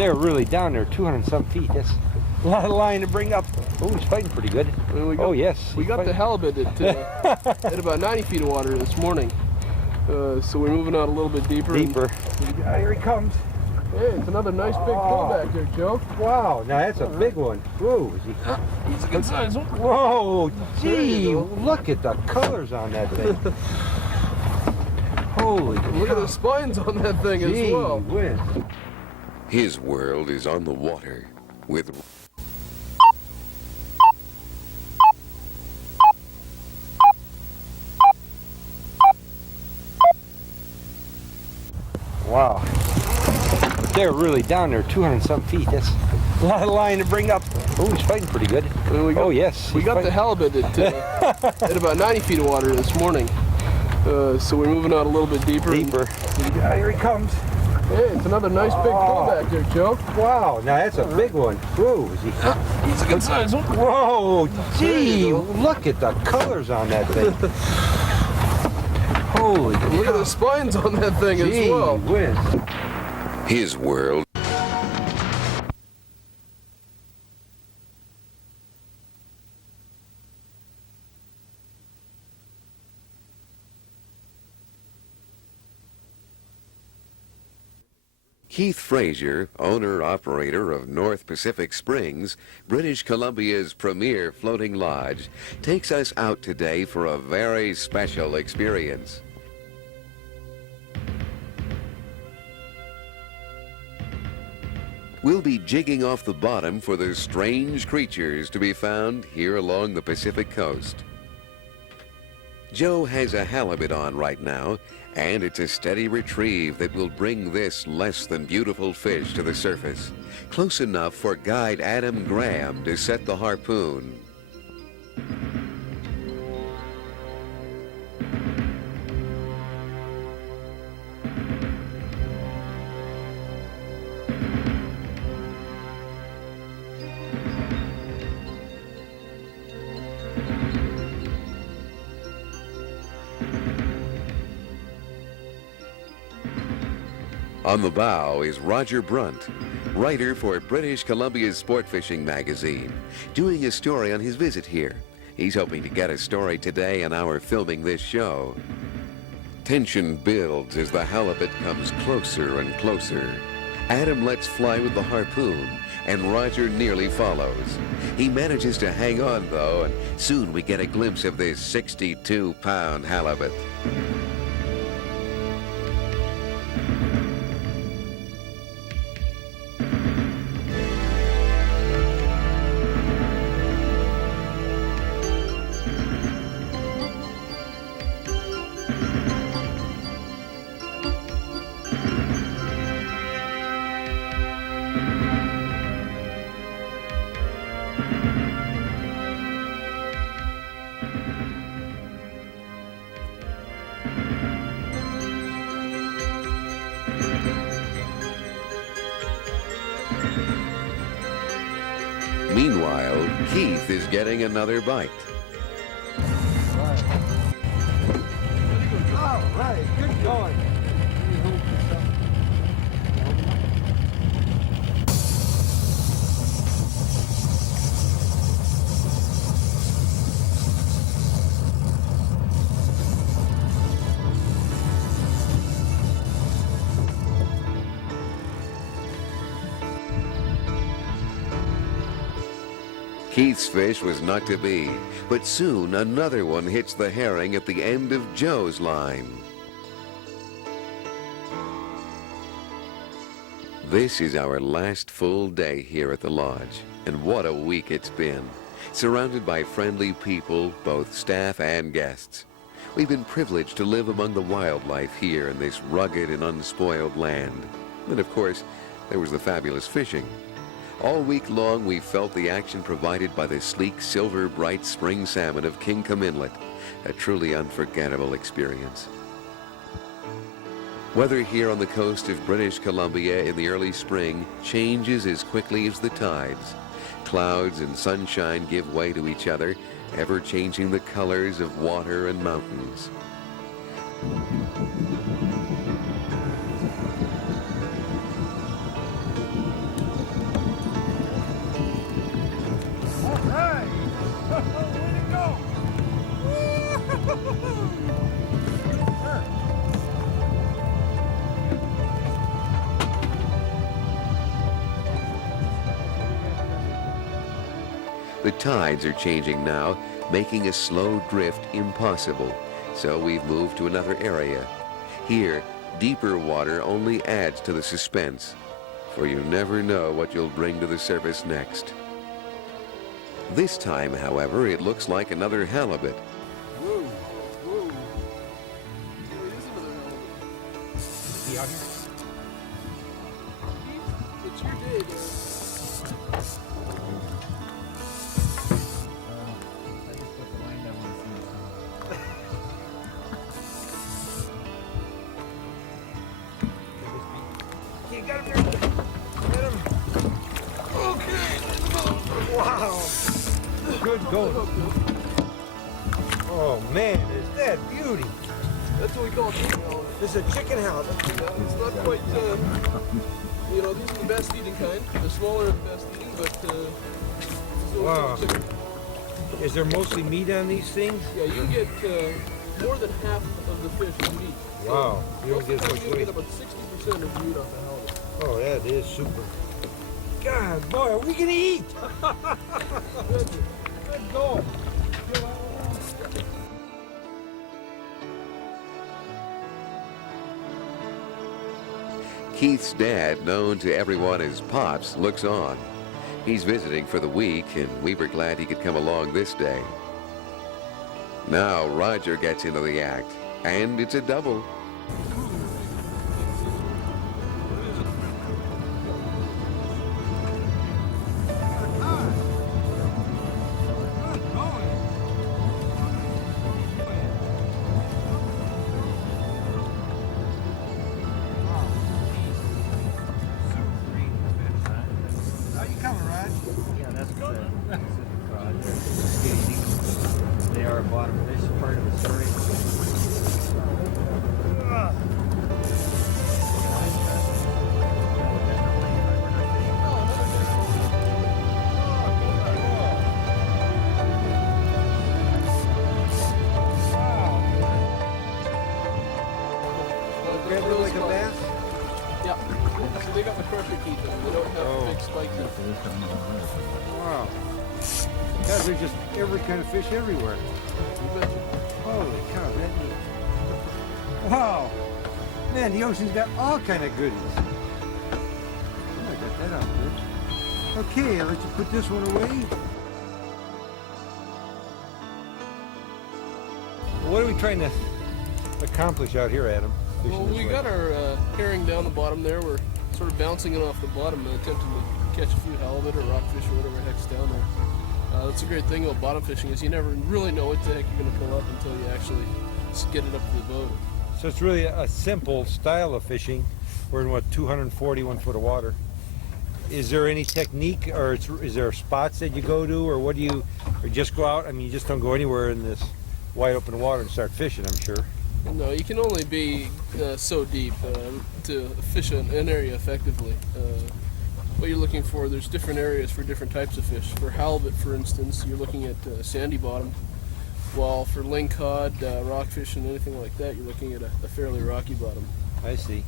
They're really down there, 200 and some feet. That's a lot of line to bring up. Oh, he's fighting pretty good. Oh, yes. We got the halibut at about 90 feet of water this morning. So we're moving out a little bit deeper. Here he comes. Hey, it's another nice big pull back there, Joe. Wow, now that's a big one. Whoa, is he? He's a good size one. Whoa, gee, look at the colors on that thing. Holy Look at the spines on that thing as well. Whiz. His world is on the water with... Wow. They're really down there, 200 and some feet. That's a lot of line to bring up. Oh, he's fighting pretty good. Oh, yes. We got the halibut at about 90 feet of water this morning. So we're moving out a little bit deeper. Here he comes. Hey, it's another nice big pull back there, Joe. Wow, now that's a big one. Whoa, is he? He's a good size one. Whoa, gee, look at the colors on that thing. Holy Look at the spines on that thing as well. Whiz. His world. Keith Frazier, owner-operator of North Pacific Springs, British Columbia's premier floating lodge, takes us out today for a very special experience. We'll be jigging off the bottom for the strange creatures to be found here along the Pacific coast. Joe has a halibut on right now, and it's a steady retrieve that will bring this less than beautiful fish to the surface, close enough for guide Adam Graham to set the harpoon. On the bow is Roger Brunt, writer for British Columbia's sport fishing magazine, doing a story on his visit here. He's hoping to get a story today on our filming this show. Tension builds as the halibut comes closer and closer. Adam lets fly with the harpoon, and Roger nearly follows. He manages to hang on, though, and soon we get a glimpse of this 62-pound halibut. Meanwhile, Keith is getting another bite. All right, good going. Keith's fish was not to be, but soon another one hits the herring at the end of Joe's line. This is our last full day here at the lodge, and what a week it's been. Surrounded by friendly people, both staff and guests. We've been privileged to live among the wildlife here in this rugged and unspoiled land. And of course, there was the fabulous fishing. All week long, we felt the action provided by the sleek, silver-bright spring salmon of Kingcome Inlet, a truly unforgettable experience. Weather here on the coast of British Columbia in the early spring changes as quickly as the tides. Clouds and sunshine give way to each other, ever changing the colors of water and mountains. The tides are changing now, making a slow drift impossible. So we've moved to another area. Here, deeper water only adds to the suspense, for you never know what you'll bring to the surface next. This time, however, it looks like another halibut. Whoa, whoa. Oh, it is another halibut. Is he out here? It's your day, man. Okay, got him there. Get him. Okay. Wow. Good going. Oh man, is that beauty? That's what we call chicken halibut. This is a chicken halibut. Yeah, it's not quite, you know, these are the best eating kind. The smaller are the best eating, but this is what we Wow. call chicken. Is there mostly meat on these things? Yeah, you can get more than half of the fish is meat. Wow. You don't Most get of as the much time you weight. get about 60% of meat off the halibut. Oh, that is super. God, boy, are we gonna eat? Good going. Keith's dad, known to everyone as Pops, looks on. He's visiting for the week, and we were glad he could come along this day. Now Roger gets into the act, and it's a double. How you coming, Rod? Yeah, that's good. They are a bottom fish, part of the story. Grab it like a bass? Yeah. So they got the crusher teeth on them. They don't have Oh. big spikes in them. Wow. God, there's just every kind of fish everywhere. You betcha. Holy cow, that neat. Wow. Man, the ocean's got all kind of goodies. Oh, I got that out good. Okay, I'll let you put this one away. What are we trying to accomplish out here, Adam? Fishing Well, this we way? got our herring down the bottom there. We're sort of bouncing it off the bottom and attempting to catch a few halibut or rockfish or whatever the heck's down there. That's a great thing about bottom fishing is you never really know what the heck you're going to pull up until you actually get it up to the boat. So it's really a simple style of fishing. We're in, what, 241 foot of water. Is there any technique, or is there spots that you go to, or what do you, or just go out? I mean, you just don't go anywhere in this wide open water and start fishing, I'm sure. No, you can only be so deep to fish an area effectively. What you're looking for, there's different areas for different types of fish. For halibut, for instance, you're looking at sandy bottom, while for lingcod, rockfish, and anything like that, you're looking at a fairly rocky bottom. I see.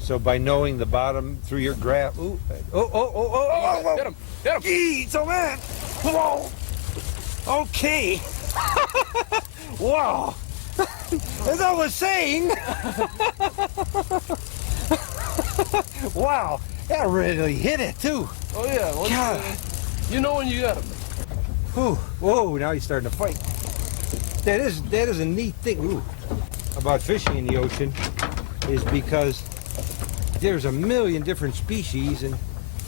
So by knowing the bottom through your graph, ooh, oh, Hit him! Hit him! geez, oh man, whoa, okay, wow, as I was saying, wow, that really hit it too. Oh yeah, once, God. you know when you got him. Ooh, whoa, now he's starting to fight. That is a neat thing about fishing in the ocean, is because there's a million different species, and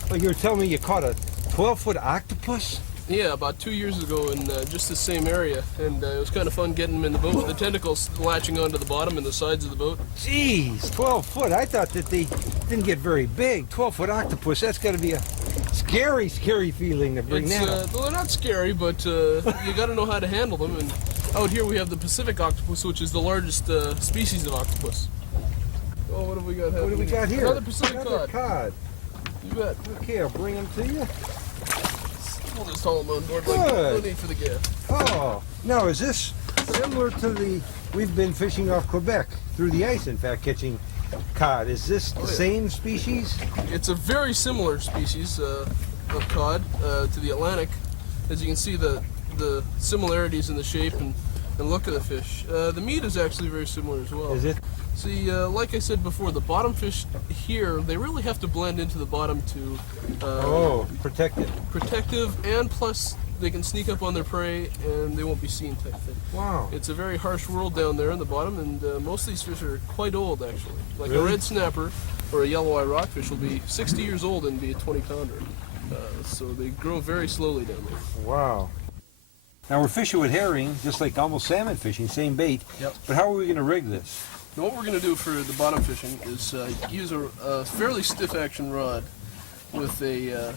like you were telling me, you caught a 12-foot octopus. Yeah, about 2 years ago in just the same area, and it was kind of fun getting them in the boat with the tentacles latching onto the bottom and the sides of the boat. Jeez, 12 foot. I thought that they didn't get very big. 12-foot octopus, that's got to be a scary feeling to bring that up. Well, they're not scary, but you got to know how to handle them. And out here we have the Pacific octopus, which is the largest species of octopus. Oh, what have we got? What do we got here? Another Pacific Another cod. cod. You bet. Okay, I'll bring them to you. We'll just haul them on board. Good. Like no need for the gift. Oh, now is this similar to the, we've been fishing off Quebec, through the ice in fact, catching cod. Is this the same species? It's a very similar species of cod to the Atlantic. as you can see the similarities in the shape and look of the fish. The meat is actually very similar as well. Is it? See, like I said before, the bottom fish here, they really have to blend into the bottom to protective, and plus they can sneak up on their prey and they won't be seen type thing. Wow. It's a very harsh world down there in the bottom, and most of these fish are quite old actually. Like Really? a red snapper or a yellow eye rockfish will be 60 years old and be a 20-pounder. So they grow very slowly down there. Wow. Now we're fishing with herring, just like almost salmon fishing, same bait. Yep. But how are we going to rig this? Now what we're going to do for the bottom fishing is use a fairly stiff action rod with a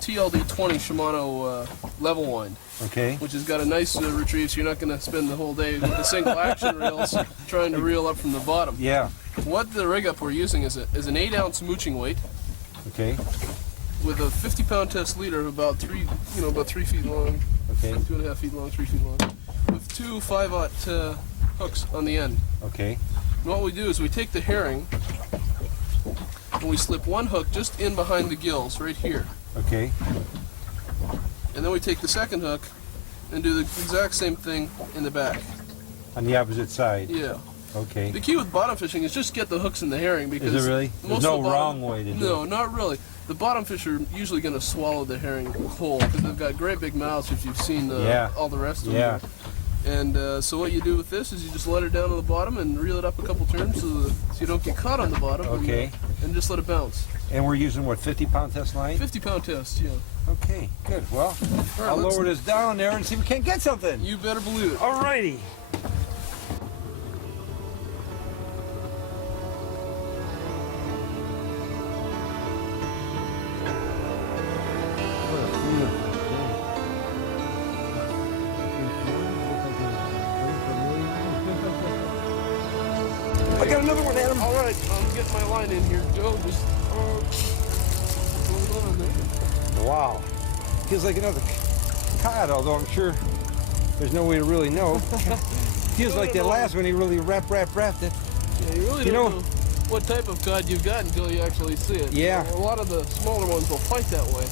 TLD 20 Shimano level wind, Okay. which has got a nice retrieve, so you're not going to spend the whole day with the single action reels trying to reel up from the bottom. Yeah. What the rig up we're using is an 8-ounce mooching weight Okay. with a 50-pound test leader of about 3 feet long, Okay. 2.5 feet long, 3 feet long, with two 5/0 hooks on the end. Okay. And what we do is we take the herring and we slip one hook just in behind the gills right here. Okay. And then we take the second hook and do the exact same thing in the back. On the opposite side. Yeah. Okay. The key with bottom fishing is just get the hooks in the herring because Is it really? There's most no of the bottom, wrong way to do No, it. not really. The bottom fish are usually going to swallow the herring whole because they've got great big mouths if you've seen Yeah. all the rest of Yeah. them. And so what you do with this is you just let it down to the bottom and reel it up a couple turns so you don't get caught on the bottom. Okay. And just let it bounce. And we're using what, 50-pound test line? 50-pound test, yeah. Okay, good. Well, All right, I'll let's- lower this down there and see if we can't get something. You better believe it. Alrighty. I got another one, Adam. All right, I'm getting my line in here, Joe. Just hold on there. Wow. Feels like another cod, although I'm sure there's no way to really know. Feels like that last one, he really wrapped it. Yeah, you really You don't know- know what type of cod you've got until you actually see it. Yeah. A lot of the smaller ones will fight that way.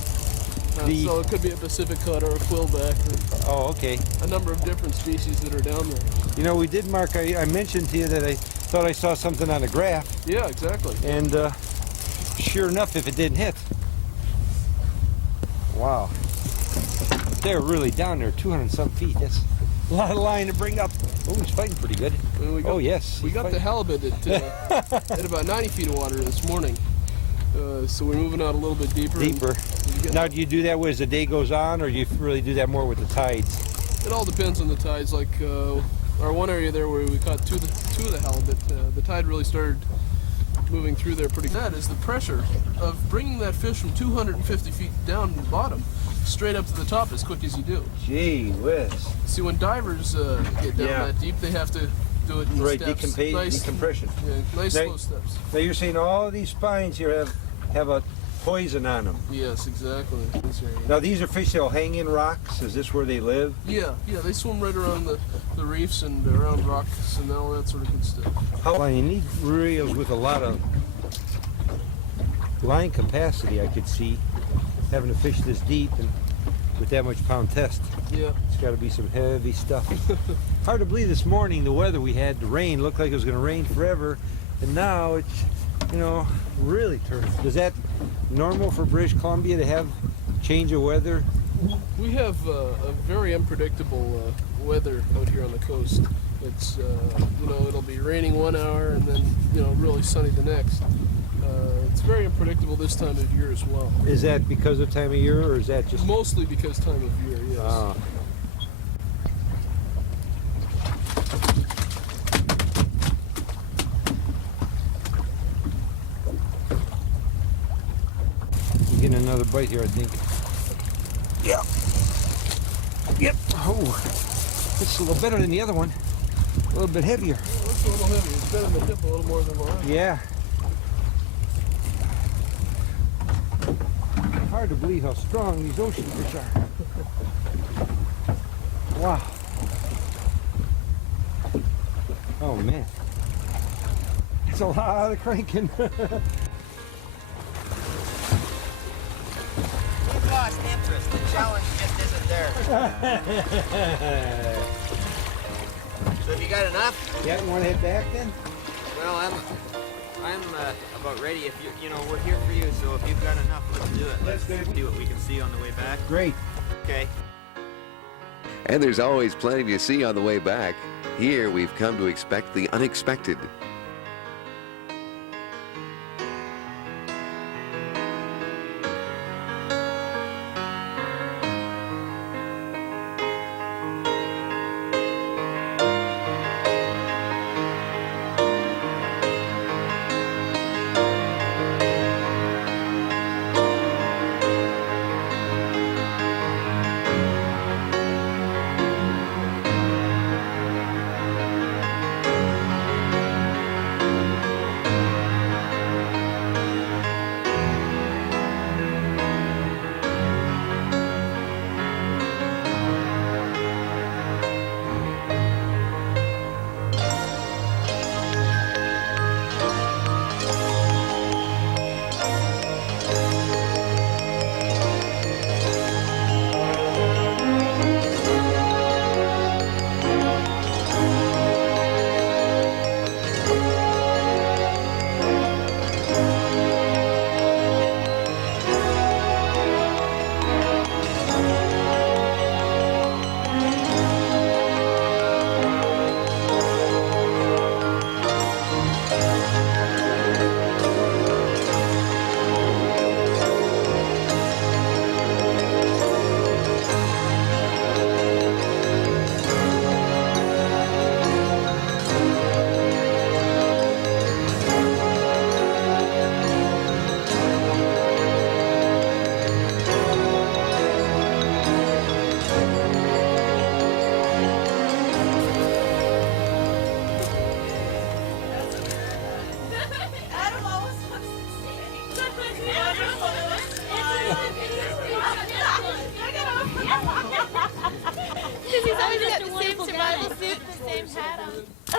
So it could be a Pacific cod or a quillback or Oh, okay. a number of different species that are down there. You know, we did mark, I mentioned to you that I thought I saw something on the graph, Yeah, exactly. and sure enough, if it didn't hit. Wow. They're really down there, 200 and some feet. That's a lot of line to bring up. Oh, he's fighting pretty good. And we got, Oh, yes. We he's got the fighting. halibut at about 90 feet of water this morning. So we're moving out a little bit deeper. and Deeper. we get- Now, do you do that as the day goes on, or do you really do that more with the tides? It all depends on the tides. Like our one area there where we caught two of the halibut, the tide really started moving through there pretty. That is the pressure of bringing that fish from 250 feet down to the bottom straight up to the top as quick as you do. Gee whiz. See, when divers get down Yeah. that deep, they have to do it in Right, steps. decompression. Yeah, nice Now- slow steps. Now, you're saying all of these spines here have a poison on them. Yes, exactly. This area. Now, these are fish that'll hang in rocks. Is this where they live? Yeah, they swim right around the reefs and around rocks and all that sort of good stuff. Well, you need reels with a lot of line capacity, I could see, having to fish this deep and with that much pound test. Yeah. It's got to be some heavy stuff. Hard to believe this morning the weather we had, the rain, looked like it was going to rain forever, and now it's, really turned. Is that normal for British Columbia to have change of weather? We have a very unpredictable weather out here on the coast. It's, it'll be raining 1 hour and then, really sunny the next. It's very unpredictable this time of year as well. Is that because of time of year, or is that just... Mostly because time of year, yes. Ah. I'm getting another bite here, I think. Yep. Yep. Oh, it's a little better than the other one. A little bit heavier. Well, it's a little heavy. It's been in the tip a little more than the last. Yeah. Hard to believe how strong these ocean fish are. Wow. Oh man. It's a lot of cranking. We've lost interest. The challenge just isn't there. So have you got enough? Yeah, you want to head back then? Well, I'm about ready. If you know, we're here for you. So if you've got enough, let's do it. Let's see what we can see on the way back. Great. Okay. And there's always plenty to see on the way back. Here we've come to expect the unexpected.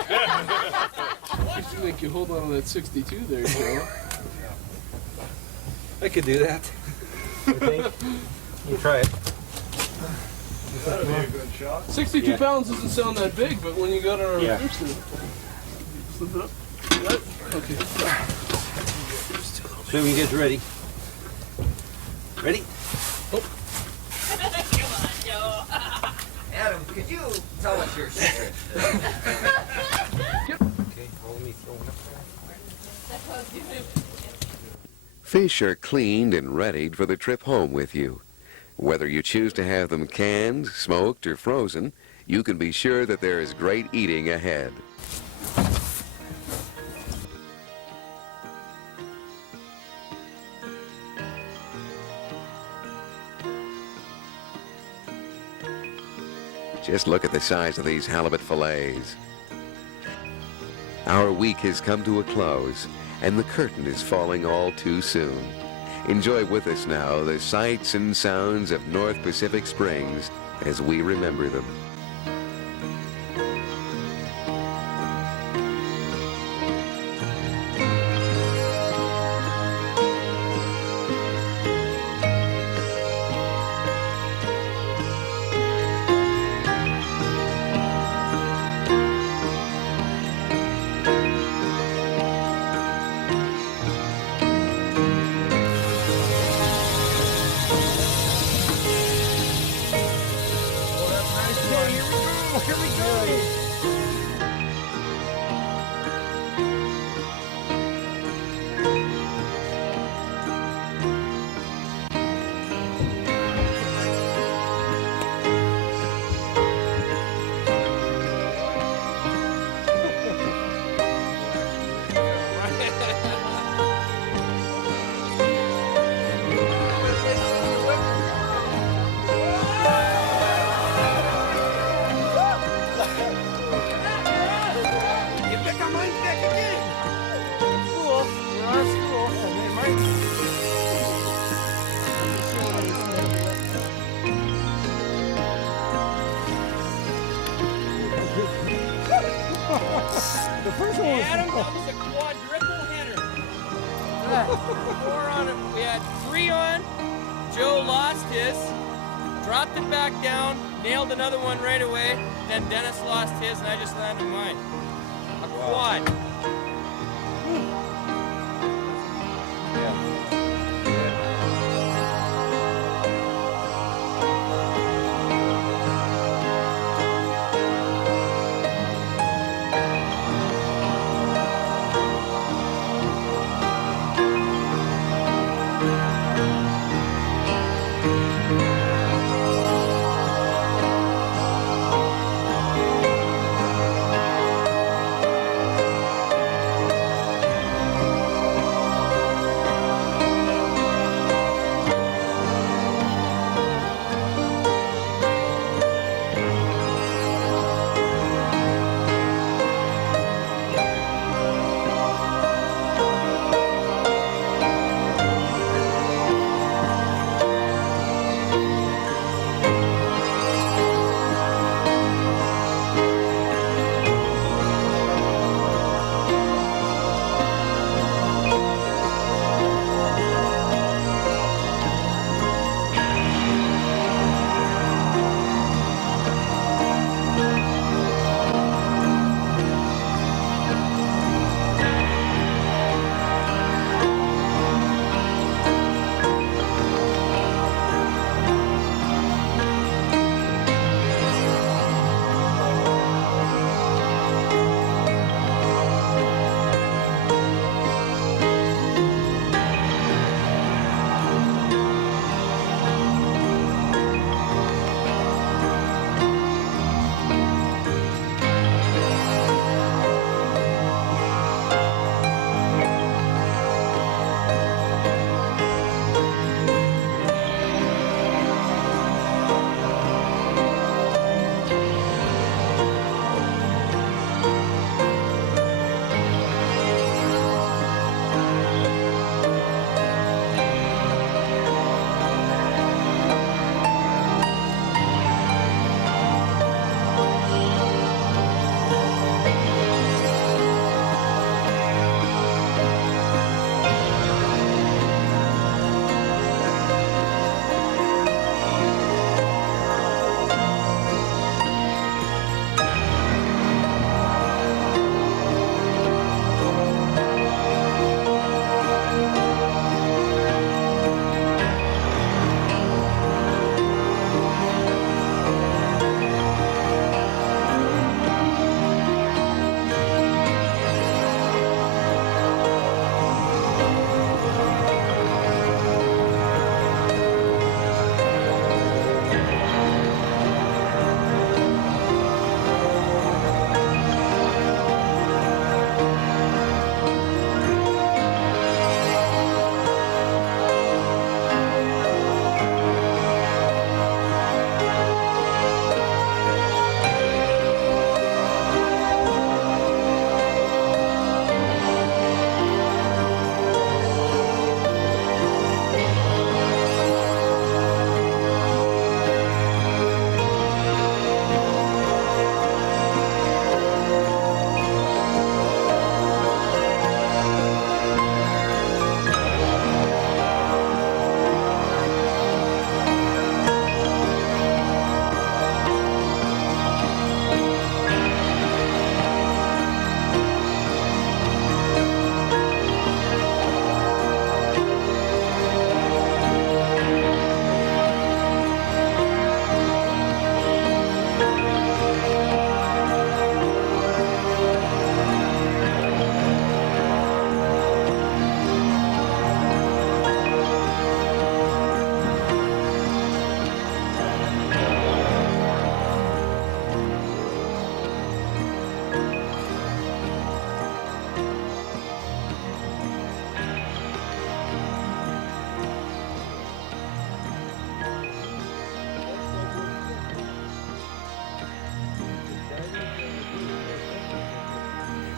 I should make you hold on to that 62 there, Joe. I could do that. I think. You try it. 62 pounds doesn't sound that big, but when you got our first slip it up. Okay. So we get ready. Ready? Come on, Joe. Adam, could you tell us your secret? Okay, hold me throwing up there. Fish are cleaned and readied for the trip home with you. Whether you choose to have them canned, smoked, or frozen, you can be sure that there is great eating ahead. Just look at the size of these halibut fillets. Our week has come to a close, and the curtain is falling all too soon. Enjoy with us now the sights and sounds of North Pacific Springs as we remember them. The first one was Adam, that was a quadruple header. 4 on it. We had 3 on. Joe lost his. dropped it back down, nailed another one right away, then Dennis lost his and I just landed mine. A quad.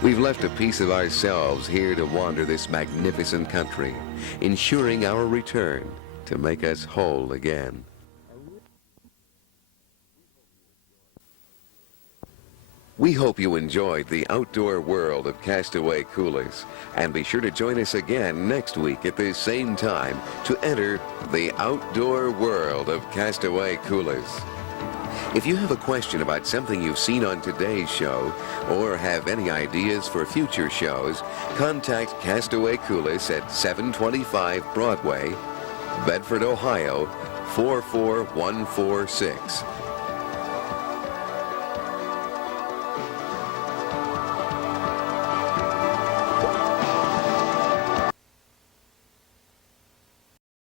We've left a piece of ourselves here to wander this magnificent country, ensuring our return to make us whole again. We hope you enjoyed the outdoor world of Kastaway Kulis, and be sure to join us again next week at this same time to enter the outdoor world of Kastaway Kulis. If you have a question about something you've seen on today's show, or have any ideas for future shows, contact Kastaway Kulis at 725 Broadway, Bedford, Ohio, 44146.